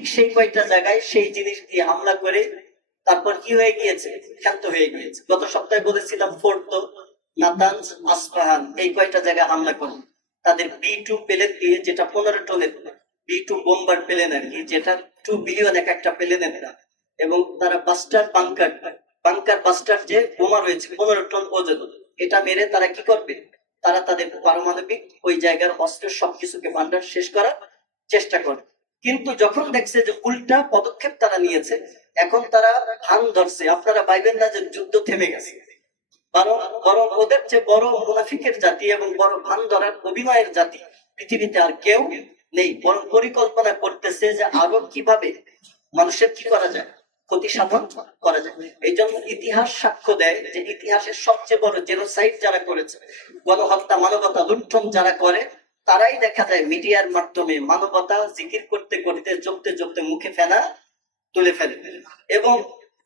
ঠিক সেই কয়টা জায়গায় সেই জিনিস দিয়ে হামলা করে তারপর কি হয়ে গিয়েছে, ক্ষান্ত হয়ে গিয়েছে। গত সপ্তাহে বলেছিলাম ফোর্ট নাতানজ, আসফাহান, এই কয়টা জায়গায় হামলা করে তাদের B2 প্লেন দিয়ে, যেটা 15 টনের B2 বোম্বার প্লেন আর কি, যেটা 2 বিলিয়ন এক একটা প্লেনের দাম। এবং তারা বাস্টার বাংকার বাংকার বাস্টার যে বোমা রয়েছে 15 টন ওজন, এটা মেরে তারা কি করবে, তারা তাদের পারমাণবিক ওই জায়গার অস্ত্রের সবকিছুকে ভান্ডার শেষ করার চেষ্টা করে। কিন্তু যখন দেখছে যে উল্টা পদক্ষেপ তারা নিয়েছে, এখন তারা ভান ধরছে। আপনারা পাইবেন না যে যুদ্ধ থেমে গেছে, বরং বরং ওদের চেয়ে বড় মুনাফিকের জাতি এবং বড় ভান ধরার অভিনয়ের জাতি পৃথিবীতে আর কেউ নেই। বরং পরিকল্পনা করতেছে যে আরো কিভাবে মানুষের কি করা যায়, ক্ষতি সাধন করা যায়। এই জন্য ইতিহাস সাক্ষ্য দেয় যে ইতিহাসের সবচেয়ে বড় জেনোসাইড যারা করেছে, গণহত্যা, মানবতা লুণ্ঠন যারা করে, তারাই দেখা যায় মিডিয়ার মাধ্যমে মানবতা জিকির করতে করতে জমতে জমতে মুখে ফেনা তুলে ফেলে। এবং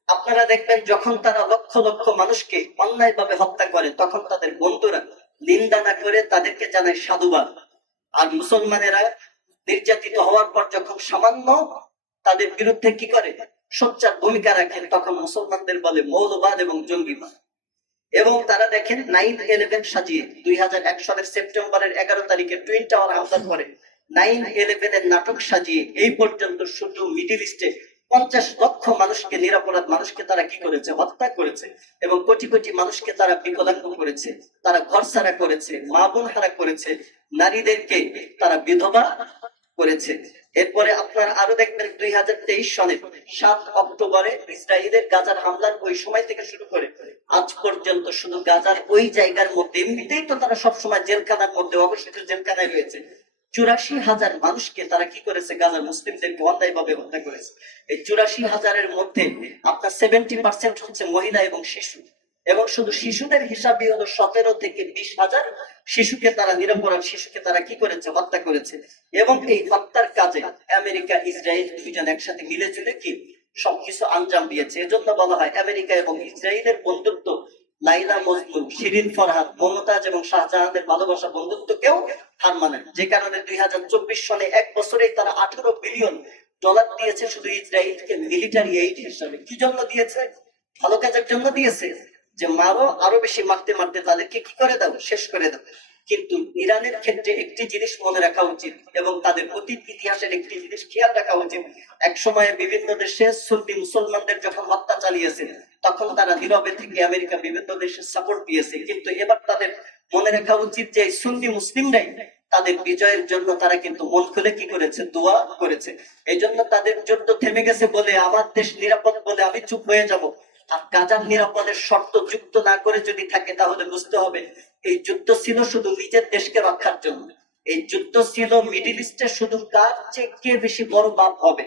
আপনারা দেখবেন যখন তারা লক্ষ লক্ষ মানুষকে অন্যায়ভাবে হত্যা করে, তখন তাদের বন্ধুরা নিন্দা না করে তাদেরকে জানায় সাধুবাদ। আর মুসলমানেরা নির্যাতিত হওয়ার পর যখন সামান্য তাদের বিরুদ্ধে কি করে, সোচ্চার ভূমিকা রাখেন, তখন মুসলমানদের বলে মৌলবাদ এবং জঙ্গিবাদ। এবং তারা দেখেন 9/11 সাজিয়ে 2001 সালের সেপ্টেম্বরের 11 তারিখে টুইন টাওয়ার হামলা করে 9/11 এর নাটক সাজিয়ে এই পর্যন্ত শুধু মিডল ইস্টে 50 লক্ষ মানুষকে, নিরাপরাধ মানুষকে তারা কি করেছে, হত্যা করেছে। এবং কোটি কোটি মানুষকে তারা বিকলাঙ্গ করেছে, তারা ঘর ছাড়া করেছে, মা বোন হারা করেছে, নারীদেরকে তারা বিধবা করেছে। এরপরে আপনারা আরো দেখবেন 2023 সনের 7 অক্টোবরে ইসরায়েলের গাজার হামলার ওই সময় থেকে শুরু করে আজ পর্যন্ত শুধু গাজার ওই জায়গার মধ্যে, এমনিতেই তো তারা সবসময় জেলখানার মধ্যে, অবশ্যই জেলখানায় রয়েছে, 84,000 মানুষকে তারা কি করেছে, গাজার মুসলিমদেরকে অন্যায়ভাবে হত্যা করেছে। এই 84,000-এর মধ্যে আপনার 70% হচ্ছে মহিলা এবং শিশু। এবং শুধু শিশুদের হিসাবে হলো 17 থেকে 20,000 শিশুকে তারা, নিরপরাধ শিশুকে তারা কি করেছে, হত্যা করেছে। এবং এই হত্যার কাজে আমেরিকা ইসরায়েল দুইজন একসাথে মিলে ঝুলে কি সবকিছু আঞ্জাম দিয়েছে। এজন্য বলা হয় আমেরিকা এবং ইসরায়েলের বন্ধুত্ব লাইলা মজনু, শিরিন ফরহাদ, মমতাজ এবং শাহজাহানের ভালোবাসা বন্ধুত্বকেও হার মানে। যে কারণে 2024 সনে এক বছরে তারা 18 বিলিয়ন ডলার দিয়েছে শুধু ইসরায়েলকে মিলিটারি এইড হিসাবে। কি জন্য দিয়েছে? ভালো কাজের জন্য দিয়েছে, যে মারো, আরো বেশি মারতে মারতে তাদেরকে কি করে দাও, শেষ করে দাও। কিন্তু ইরানের ক্ষেত্রে একটি জিনিস মনে রাখা উচিত এবং তাদের অতীত ইতিহাসের একটি জিনিস খেয়াল রাখা উচিত। এক সময়ে বিভিন্ন দেশে সুন্নি মুসলমানদের যখন হত্যা চালিয়েছে, তখন তারা নীরবে থেকে আমেরিকা বিভিন্ন দেশে সাপোর্ট দিয়েছে। কিন্তু এবার তাদের মনে রাখা উচিত যে সুন্নি মুসলিমরাই তাদের বিজয়ের জন্য তারা কিন্তু মন খুলে কি করেছে, দোয়া করেছে। এই জন্য তাদের যুদ্ধ থেমে গেছে বলে, আমার দেশ নিরাপদ বলে আমি চুপ হয়ে যাব। আর গাজার নিরাপদের শর্ত যুক্ত না করে যদি থাকে, তাহলে বুঝতে হবে এই যুদ্ধ ছিল শুধু নিজের দেশকে রক্ষার জন্য। এই যুদ্ধ ছিল মিডিল ইস্টে শুধু কার চেয়ে কে বেশি বড় বাপ হবে,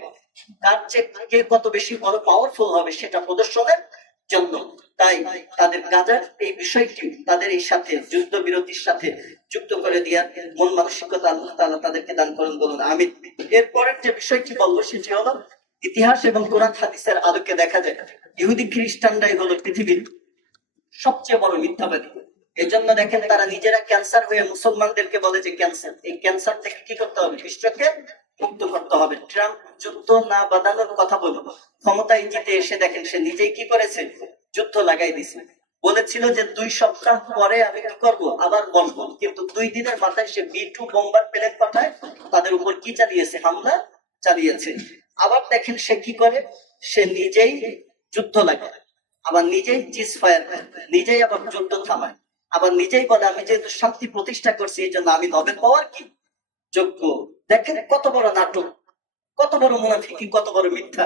কার চেয়ে কে কত বেশি বড় পাওয়ারফুল হবে, সেটা প্রদর্শনের জন্য। তাই তাদের গাজার এই বিষয়টি তাদের এই সাথে, যুদ্ধ বিরতির সাথে যুক্ত করে দেওয়ার মন মানসিকতা আল্লাহ তাআলা তাদেরকে দান করেন, বলুন আমিন। এরপরের যে বিষয়টি বলবো সেটি হলো, ইতিহাস এবং কোরআন হাদিসের আলোকে দেখা যায় ইহুদি খ্রিস্টানরাই হলো পৃথিবীর সবচেয়ে বড় মিথ্যাবাদী। এই জন্য দেখেন তারা নিজেরা ক্যান্সার হয়ে মুসলমানদেরকে বলে যে ক্যান্সার, এই ক্যান্সার থেকে কি করতে হবে, বিশ্বকে মুক্ত করতে হবে। ট্রাম্প যুদ্ধ না বাঁধানোর কথা বলবো, ক্ষমতায় জিতে এসে দেখেন সে নিজেই কি করেছে, যুদ্ধ লাগাই দিছে। বলেছিল যে 2 সপ্তাহ পরে আমি কি করবো, আবার বলবো। কিন্তু 2 দিনের মাথায় সে B2 বোম্বার প্লেন পাঠায়, তাদের উপর কি চালিয়েছে, হামলা চালিয়েছে। আবার দেখেন সে কি করে, সে নিজেই যুদ্ধ লাগায়, আবার নিজেই চিজ ফায়ার করে, নিজেই আবার যুদ্ধ থামায়, আবার নিজেই বলে আমি যেহেতু শান্তি প্রতিষ্ঠা করছি এই জন্য আমি নোবেল পাওয়ার কি যোগ্য। দেখেন কত বড় নাটক, কত বড় মুনাফিকি, কত বড় মিথ্যা।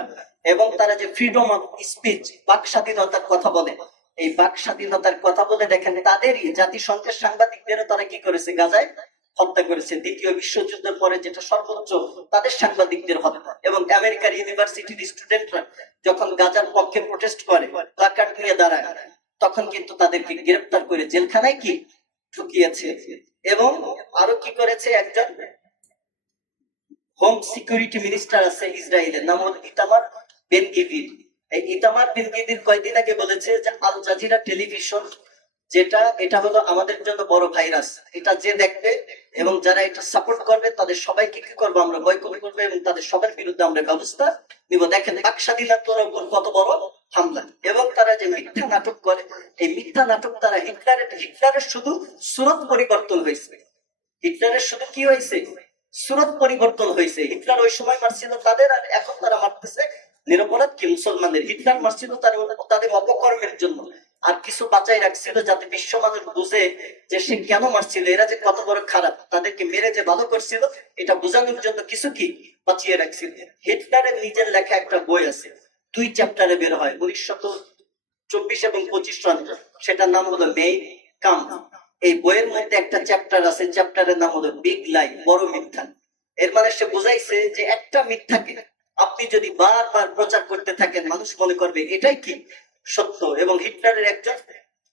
এবং তারা যে ফ্রিডম অফ স্পিচ, বাক স্বাধীনতার কথা বলে, এই বাক স্বাধীনতার কথা বলে দেখেন তাদেরই জাতিসংঘের সাংবাদিকদেরও তারা কি করেছে, গাজায় হত্যা করেছে। দ্বিতীয় বিশ্বযুদ্ধের পরে যেটা সর্বোচ্চ, তাদের সাংবাদিকদের হত্যা। এবং আমেরিকার ইউনিভার্সিটির স্টুডেন্টরা যখন গাজার পক্ষে প্রোটেস্ট করে, প্ল্যাকার্ড নিয়ে দাঁড়ায়, তখন কিন্তু তাদেরকে গ্রেফতার করে জেলখানায় কি ঢুকিয়েছে। এবং আরো কি করেছে, একজন হোম সিকিউরিটি মিনিস্টার আছে ইসরায়েলের, নাম হল ইতামার বেন গভির। এই ইতামার বেন গভির কয়েকদিন আগে বলেছে যে আল জাজিরা টেলিভিশন এটা হলো আমাদের জন্য বড় ভাইরাস। এটা যে দেখবে এবং যারা এটা সাপোর্ট করবে তাদের সবাইকে কি করবো আমরা, বয়কট করবো এবং তাদের সবার বিরুদ্ধে আমরা ব্যবস্থা নিব। দেখেন বাক স্বাধীনতার উপর কত বড় হামলা। এবং তারা যে মিথ্যা নাটক করে, এই মিথ্যা নাটক তারা হিটলারের শুধু সুরত পরিবর্তন হয়েছে। হিটলারের শুধু কি হয়েছে, সুরত পরিবর্তন হয়েছে। হিটলার ওই সময় মারছিল তাদের, আর এখন তারা মারতেছে নিরপরাধ কি মুসলমানদের। হিটলার মারছিল তাদের অপকর্মের জন্য, আর কিছু বাঁচাই রাখছিল যাতে বিশ্ব মানুষ বুঝে যে সে কেন মারছিল, এরা যে কত বড় খারাপ, তাদেরকে মেরে যে ভালো করছিল এটা বোঝানোর জন্য কিছু কি বাঁচিয়ে রাখছিল। হিটলারের নিজের লেখা একটা বই আছে, 2 চ্যাপ্টারে বের হয় 1924 এবং 25 সনে। সেটার নাম হলো মেইন কাম্প। এই বইয়ের মধ্যে একটা চ্যাপ্টার আছে, চ্যাপ্টারের নাম হলো বিগ লাই, বড় মিথ্যা। এর মানে সে বুঝাইছে যে একটা মিথ্যাকে আপনি যদি বারবার প্রচার করতে থাকেন, মানুষ মনে করবে এটাই কি সত্য। এবং হিটলারের একজন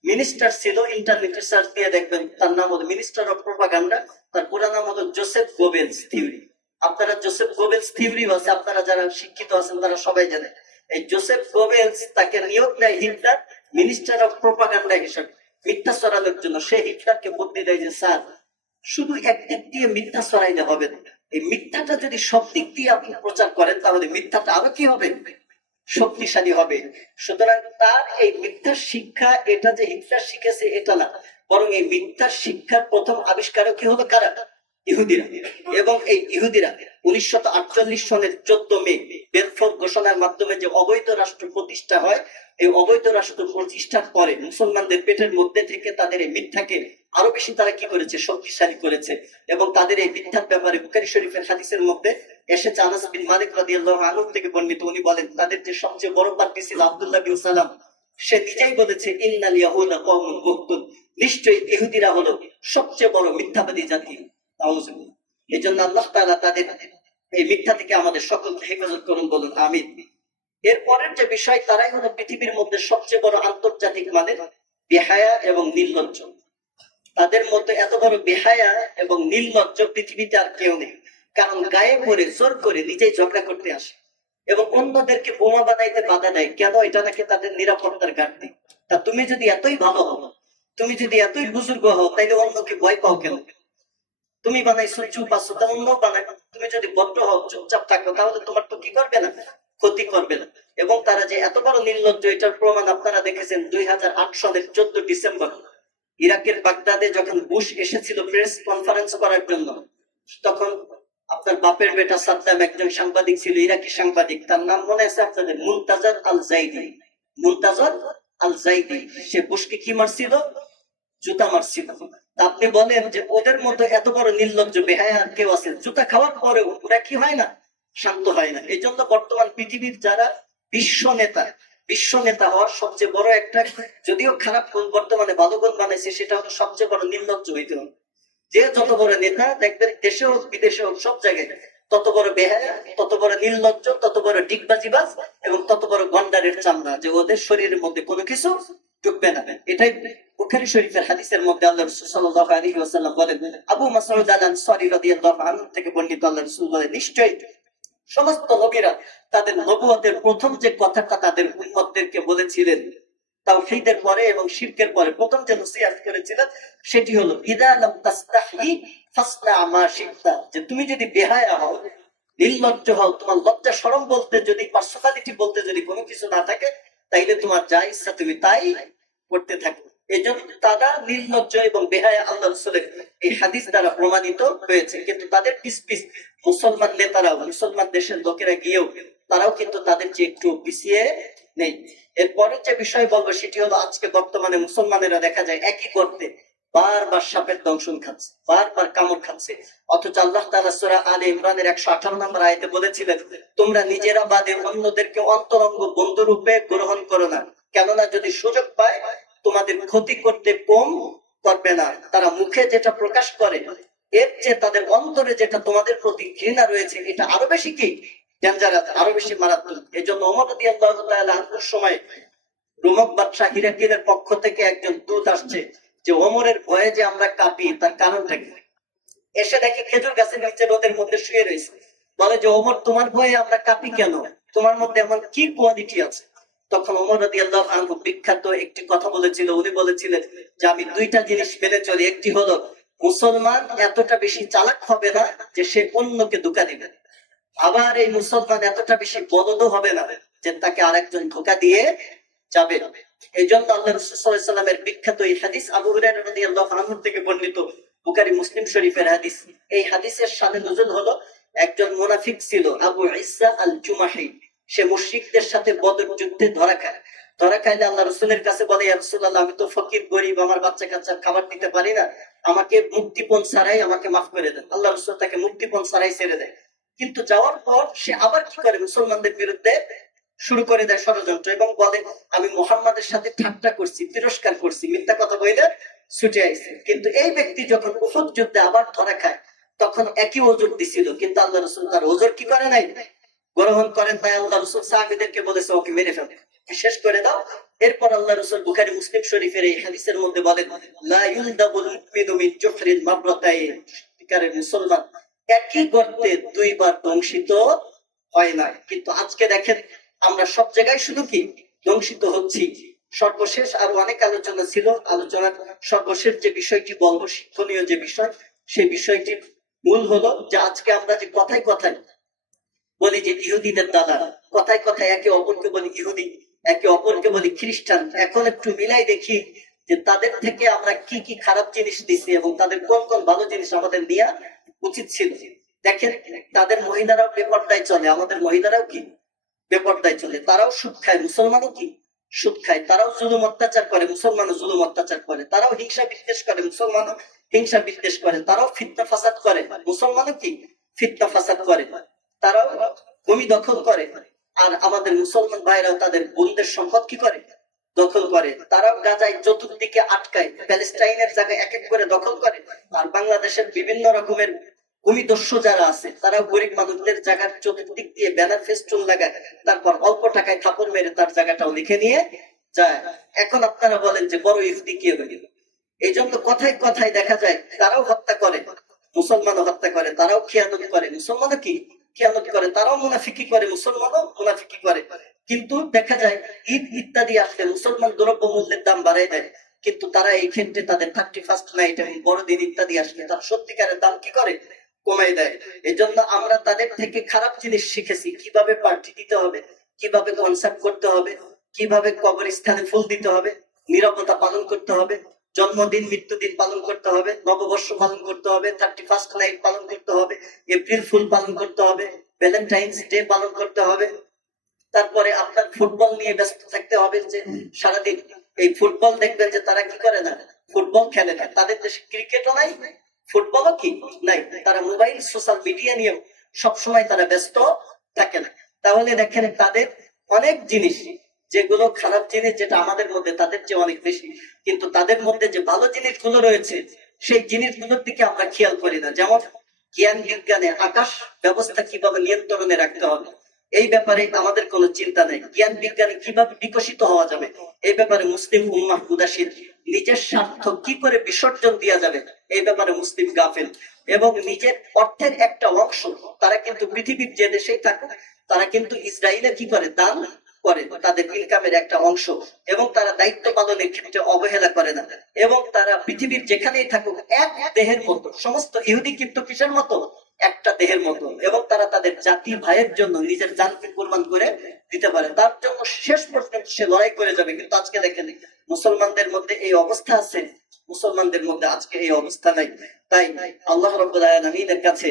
মিনিস্টার ছিল, ইন্টারনেটে সার্চ দিয়ে দেখবেন, তার নাম হলো মিনিস্টার অফ প্রোপাগান্ডা। তার পুরো নাম হলো জোসেফ গোবেলস থিওরি। আপনারা জোসেফ গোবেলস থিওরি আছে, আপনারা যারা শিক্ষিত আছেন তারা সবাই জানেন। এই জোসেফ গোবেলস তাকে নিয়োগ দেয় হিটলার মিনিস্টার অফ প্রোপাগান্ডা হিসেবে, মিথ্যা ছড়ানোর জন্য। সে হিটলারকে বুদ্ধি দেয় যে স্যার, শুধু একদিক দিয়ে মিথ্যা ছড়াইলে হবে না, এই মিথ্যাটা যদি সব দিক দিয়ে আপনি প্রচার করেন তাহলে মিথ্যাটা আরো কি হবে, শক্তিশালী হবে। সুতরাং তার এই মিথ্যার শিক্ষা, এটা যে হিটলার শিখেছে এটা না, বরং এই মিথ্যার শিক্ষার প্রথম আবিষ্কারক কি হলো, কারা, ইহুদিরা। এবং এই ইহুদিরা 1948 সনের 14 মে বেলফোর ঘোষণার মাধ্যমে যে অবৈধ রাষ্ট্র প্রতিষ্ঠা হয়, এই অবৈধ রাষ্ট্র প্রতিষ্ঠার পরে মুসলমানদের পেটের মধ্যে থেকে তাদের এই মিথ্যাকে আরো বেশি তারা কি করেছে, শক্তিশালী করেছে। এবং তাদের এই মিথ্যার ব্যাপারে বুখারী শরীফের হাদিসের মধ্যে এসেছে, আনাস বিন মালিক রাদিয়াল্লাহু আনহু থেকে বর্ণিত, উনি বলেন তাদের যে সবচেয়ে বড় পার্টি ছিল আব্দুল্লাহ বিন সালাম, সে নিজেই বলেছে ইন্নাল ইয়াহুদা কওমুন বুহতুন, নিশ্চয়ই ইহুদিরা হলো সবচেয়ে বড় মিথ্যাবাদী জাতি। নাউযুবিল্লাহ। এজন্য আল্লাহ তাআলা তাদের এই মিথ্যা থেকে আমাদের সকলকে হেফাজত করুন, বলুন আমিন। এরপরের যে বিষয়, তারাই হলো পৃথিবীর মধ্যে সবচেয়ে বড় আন্তর্জাতিক মানের বেহায়া এবং নির্লজ্জ। তাদের মধ্যে এত বড় বেহায়া এবং নির্লজ্জ পৃথিবীতে আর কেউ নেই। কারণ গায়ে পড়ে জোর করে নিজেই ঝগড়া করতে আসে এবং অন্যদেরকে বোমা বানাইতে বাধা দেয়। কেন? এটা নাকি তাদের নিরাপত্তার ঘাটতি। তা তুমি যদি এতই ভালো হও, তুমি যদি এতই বুজুর্গ হও, তাইলে অন্যকে ভয় পাও কেন? তুমি বানাইছো, চুপ আছো, তা অন্য বানাই। তুমি যদি বড্ড হও, চুপচাপ থাকো, তাহলে তোমার তো কি করবে না, ক্ষতি করবে না। এবং তারা যে এত বড় নির্লজ্জ, এটার প্রমাণ আপনারা দেখেছেন 2008 সালের 14 ডিসেম্বর ইরাকের বাগদাদে যখন বুশ এসেছিল প্রেস কনফারেন্স করার জন্য। তখন আপনার বাপের বেটা সাদ্দাম একজন সাংবাদিক ছিল, ইরাকি সাংবাদিক, তার নাম মনে আছে আপনাদের, মুনতাজার আল জাইদি। মুনতাজার আল জাইদি, সে বুশকে কি মারছিল, জুতা মারছিল। আপনি বলেন যে ওদের মধ্যে এত বড় নির্লজ্জ বেহায়া কেউ আছে? জুতা খাওয়ার পরে ওরা কি হয় না, শান্ত হয় না। এই জন্য বর্তমান পৃথিবীর যারা বিশ্ব নেতা হওয়ার সবচেয়ে বড় একটা, যদিও খারাপ গুণ বর্তমানে ভালো গুণ বানাইছে, সেটা হলো সবচেয়ে বড় নির্লজ্জ হইতে হবে। যে যত বড় নেতা দেখবেন, দেশে হোক বিদেশে হোক, সব জায়গায় তত বড় বেহায়া, তত বড় নির্লজ্জ, তত বড় ডিগবাজিবাজ এবং তত বড় গন্ডারের চামড়া, যে ওদের শরীরের মধ্যে কোনো কিছু ঢুকবে না। এটাই বুখারী শরীফের হাদিসের মধ্যে আল্লাহ রাসূল সাল্লাল্লাহু আলাইহি ওয়াসাল্লাম বলেন, আবু মাসউদ আল আনসারী রাদিয়াল্লাহু আনহু থেকে বর্ণিত, আল্লাহ রাসূল বলেন, নিশ্চয়ই সমস্ত নবীরা তাদের নবুয়তের প্রথম যে কথাটা তাদের উম্মতদেরকে বলেছিলেন, তাওহীদের পরে এবং শিরকের পরে প্রথম যে নসিহত করেছিলেন, সেটি হলো ইদা লাম তাস্তাহি ফাসনা মা শিতা, যে তুমি যদি বেহায়া হও, নির্লজ্জ হও, তোমার লজ্জা শরম বলতে যদি, পার্সোনালিটি বলতে যদি কোনো কিছু না থাকে, তাইলে তোমার যা ইচ্ছা তুমি তাই করতে থাকো। এই জন্য তারা নির্লজ্জ এবং বেহায়া আল্লাহ রাসূলের এই হাদিস দ্বারা প্রমাণিত হয়েছে। কিন্তু তাদের পিছ পিছ মুসলমান নেতারা, মুসলমান দেশের লোকেরা গিয়েও তারাও কিন্তু তাদের চেয়ে একটু পিছিয়ে নেই। এরপরের যে বিষয় বলবো সেটি হলো, আজকে বর্তমানে মুসলমানেরা দেখা যায় একই করতে বারবার সাপের দংশন খাচ্ছে, বারবার কামড় খাচ্ছে। অথচ আল্লাহ তাআলা সূরা আলে ইমরানের 118 নম্বর আয়াতে বলেছিলেন, তোমরা নিজেরা বাদে অন্যদেরকে অন্তরঙ্গ বন্ধু রূপে গ্রহণ করো না, কেননা যদি সুযোগ পায় তোমাদের ক্ষতি করতে কম করবে না। তারা মুখে যেটা প্রকাশ করে, এর যে তাদের অন্তরে যেটা তোমাদের প্রতি ঘৃণা রয়েছে, এটা আরো বেশি কি ডেঞ্জারাস, আরো বেশি মারাত্মক। এই জন্য ওমর রাদিয়াল্লাহু তাআলা আনহুর সময় রোমক বাদশাহ হিরাক্লিনের পক্ষ থেকে একজন দূত আসছে, যে ওমরের ভয়ে যে আমরা কাঁপি তার কারণটা কি। এসে দেখে খেজুর গাছের নিচে রোদের মধ্যে শুয়ে রয়েছে। বলে যে ওমর, তোমার ভয়ে আমরা কাঁপি কেন? তোমার মধ্যে এমন কি কোয়ালিটি আছে তখন ওমর রাদিয়াল্লাহু আনহু বিখ্যাত একটি কথা বলেছিল। উনি বলেছিলেন যে আমি দুইটা জিনিস মেনে চলি, একটি হলো মুসলমান এতটা বেশি চালাক হবে না যে সে অন্যকে ধোঁকা দিবে, আবার এই মুসলমান এতটা বেশি বলদ হবে না যে তাকে আরেকজন ধোঁকা দিয়ে যাবে। এই জন্য আল্লাহ রাসূল সাল্লাল্লাহু আলাইহি ওয়াসাল্লামের বিখ্যাত এই হাদিস আবু হুরায়রা রাদিয়াল্লাহু আনহু থেকে বর্ণিত, বুখারী মুসলিম শরীফের হাদিস। এই হাদিসের শানে নুজুল হলো একজন মুনাফিক ছিল আবু ইসা আল জুমাহি। সে মুশরিকদের সাথে বদর যুদ্ধে ধরা খায়। ধরা খাইলে আল্লাহ রাসূলের কাছে বলে, ইয়া রাসূলুল্লাহ, আমি তো ফকির গরিব, আমার বাচ্চা কাচ্চা খাবার দিতে পারি না, আমাকে মুক্তিপণ ছাড়াই আমাকে মাফ করে দেন। আল্লাহ রাসূল তাকে মুক্তিপণ ছাড়াই ছেড়ে দেয়। কিন্তু যাওয়ার পর সে আবার কি করে, মুসলমানদের বিরুদ্ধে শুরু করে দেয় ষড়যন্ত্র এবং বলে আমি মুহাম্মাদের সাথে ঠাট্টা করছি, তিরস্কার করছি, মিথ্যা কথা বলে ছুটে আইছে। কিন্তু এই ব্যক্তি যখন উহুদ যুদ্ধে আবার ধরা খায় তখন একই ওজর দিছিল, কিন্তু আল্লাহ রাসূল তার ওজর কি করে নাই, গ্রহণ করেন নাই। আল্লাহ রাসূল সাহাবীদেরকে বলেছে ওকে মেরে ফেলো, শেষ করে দাও। এরপর আল্লাহ রাসূল বুখারী মুসলিম শরীফের এই হাদিসের মধ্যে বলেন, লা ইউলদাবুল মুমিনু মিন জুহরিল মাবরাতাইন, সত্যিকারের মুসলমান একই গর্তে দুইবার দংশিত হয় না। কিন্তু আজকে দেখেন আমরা সব জায়গায় শুধু কি দংশিত হচ্ছি। সর্বশেষ আরো অনেক আলোচনা ছিল, আলোচনার সর্বশেষ যে বিষয়টি বলবো, শিক্ষণীয় যে বিষয়, সেই বিষয়টি মূল হলো যে আজকে আমরা যে কথায় কথায় বলি যে ইহুদিদের দালাল, কথায় কথায় একে অপরকে বলি ইহুদি, একে অপরকে বলি খ্রিস্টান। এখন একটু মিলাই দেখি যে তাদের থেকে আমরা কি কি খারাপ জিনিস দিছি এবং তাদের কোন কোন ভালো জিনিস আমাদের নেওয়া উচিত ছিল। দেখেন তাদের মহিলারাও বেপর্দায় চলে, আমাদের মহিলারাও কি বেপর্দায় চলে, তারাও সুদ খায়, মুসলমানও কি সুদ খায়, তারাও জুলুম অত্যাচার করে, মুসলমানও জুলুম অত্যাচার করে, তারাও হিংসা বিদ্বেষ করে, মুসলমানও হিংসা বিদ্বেষ করে, তারাও ফিতনা ফাসাদ করে, মুসলমানও কি ফিতনা ফাসাদ করে, তারাও ভূমি দখল করে। আর আমাদের মুসলমান ভাইরাও তাদের বোনদের সম্পদ কি করে, দখল করে। তারাও গাজায় চতুর্দিকে আটকায়, প্যালেস্টাইনের জায়গায় এক এক করে দখল করে। আর বাংলাদেশের বিভিন্ন রকমের ভূমিদস্যু যারা আছে তারা গরিব মানুষদের জায়গার চতুর্দিক দিয়ে ব্যানার ফেস্টুন লাগায়, তারপর অল্প টাকায় থাপড় মেরে তার জায়গাটাও লিখে নিয়ে যায়। এখন আপনারা বলেন যে বড় ইহুদি কে হইল? এই জন্য কথায় কথায় দেখা যায় তারাও হত্যা করে, মুসলমানও হত্যা করে, তারাও খেয়ানত করে, মুসলমানও কি খেয়ানত করে, তারাও মুনাফিকি করে, মুসলমানও মুনাফিকি করে। কিন্তু দেখা যায় ঈদ ইত্যাদি আসলে মুসলমান দ্রব্য মূল্যের দাম বাড়ায় দেয়, কিন্তু তারা এই ক্ষেত্রে তাদের 31st নাইট এবং বড়দিন ইত্যাদি আসলে তার সত্যিকারের দাম কি করে, কমাই দেয়। এই জন্য আমরা তাদের থেকে খারাপ জিনিস শিখেছি, কিভাবে পার্টি দিতে হবে, কিভাবে কনসার্ট করতে হবে, কিভাবে কবরস্থানে ফুল দিতে হবে, নিরাপত্তা পালন করতে হবে, জন্মদিন মৃত্যুদিন পালন করতে হবে, নববর্ষ পালন করতে হবে, 31st নাইট পালন করতে হবে, এপ্রিল ফুল পালন করতে হবে, ভ্যালেন্টাইন্স ডে পালন করতে হবে। তারপরে আপনার ফুটবল নিয়ে ব্যস্ত থাকতে হবে, যে সারাদিন এই ফুটবল দেখবেন যে তারা কি করে না, ফুটবল খেলে না, তাদের দেশে ক্রিকেটও নাই, ফুটবলও কি নাই, তারা মোবাইল সোশ্যাল মিডিয়া নিয়ে সবসময় তারা ব্যস্ত থাকে না। তাহলে দেখেন তাদের অনেক জিনিস যেগুলো খারাপ জিনিস, যেটা আমাদের মধ্যে তাদের চেয়ে অনেক বেশি, কিন্তু তাদের মধ্যে যে ভালো জিনিসগুলো রয়েছে সেই জিনিসগুলোর দিকে আমরা খেয়াল করি না। যেমন জ্ঞান বিজ্ঞানে আকাশ ব্যবস্থা কিভাবে নিয়ন্ত্রণে রাখতে হবে, এই ব্যাপারে আমাদের কোনো চিন্তা নেই। জ্ঞান বিজ্ঞানে কিভাবে বিকশিত হওয়া যাবে, এই ব্যাপারে মুসলিম উম্মাহ উদাসীন। নিজের স্বার্থ কি করে বিসর্জন দেওয়া যাবে, এই ব্যাপারে মুসলিম গাফেল। এবং নিজের অর্থের একটা অংশ তারা কিন্তু পৃথিবীর যে দেশেই থাকুক, তারা কিন্তু ইসরায়েলে কি করে, দান করে, তাদের ইনকামের একটা অংশ, এবং তারা দায়িত্ব পালনের ক্ষেত্রে অবহেলা করে না। এবং তারা পৃথিবীর যেখানেই থাকুক এক দেহের মতো, সমস্ত ইহুদি কিন্তু কিসের মতো, একটা দেহের মতো। এবং তারা তাদের জাতি ভাইয়ের জন্য নিজের জানকে কোরবান করে দিতে পারে, তার জন্য শেষ পর্যন্ত সে লড়াই করে যাবে। কিন্তু আজকে দেখেন মুসলমানদের মধ্যে এই অবস্থা আছে, মুসলমানদের মধ্যে আজকে এই অবস্থা নাই। তাই আল্লাহ রাব্বুল আলামিনের কাছে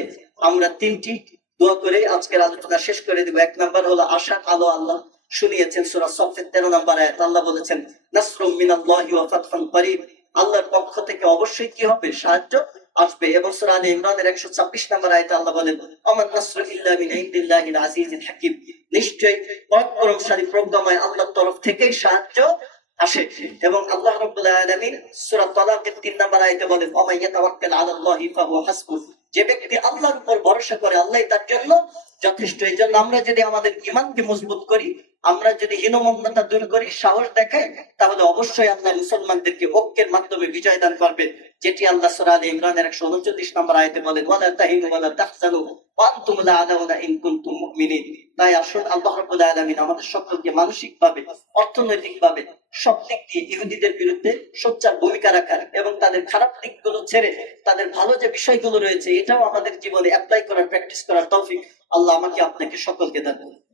আমরা তিনটি দোয়া করে আজকের আলোচনা শেষ করে দিব। এক নাম্বার হলো আশার আলো। আল্লাহ শুনিয়েছেন সূরা সফের 13 নম্বর আয়াত, আল্লাহ বলেছেন নাসরুম মিনাল্লাহি ওয়া ফাতহুন করিব, আল্লাহর পক্ষ থেকে অবশ্যই কি হবে, সাহায্য আসবে। এবং সূরা আলে ইমরানের 126 নম্বর আয়াতে আল্লাহ বলেন আমান নাসরু ইল্লা মিন ইনদিল্লাহিল আজিজিল হাকিম, নিশ্চয়ই পরাক্রমশালী প্রজ্ঞাময় আল্লাহর তরফ থেকেই সাহায্য আসে। এবং আল্লাহ রাব্বুল আলামিন সূরা তালাকের 3 নম্বর আয়াতে বলেন ওয়া মান ইয়াতাওয়াক্কাল আলাল্লাহি ফাহুয়া হাসবুহ, যে ব্যক্তি আল্লাহর উপর ভরসা করে আল্লাহই তার জন্য যথেষ্ট। এই জন্য আমরা যদি আমাদের ইমানকে মজবুত করি, আমরা যদি হীনমন্যতা দূর করি, সাহস দেখাই, তাহলে অবশ্যই আল্লাহ মুসলমানদেরকে ঐক্যের মাধ্যমে বিজয় দান করবে, যেটি আল্লাহ সূরা আলে ইমরানের 139 নম্বর আয়াতে বলেন, ওয়ালা তাহিনু ওয়ালা তাহজানু ওয়া আনতুম লা আলাউনা ইন কুনতুম মুমিনিন। তাই আসুন আল্লাহ রাব্বুল আলামিন আমাদের সকলকে মানসিকভাবে, অর্থনৈতিকভাবে, সব দিক দিয়ে ইহুদিদের বিরুদ্ধে সোচ্চার ভূমিকা রাখার এবং তাদের খারাপ দিকগুলো ছেড়ে তাদের ভালো যে বিষয়গুলো রয়েছে এটাও আমাদের জীবনে অ্যাপ্লাই করার, প্র্যাকটিস করার তৌফিক আল্লাহ আমাকে আপনাকে সকলকে দান করুন।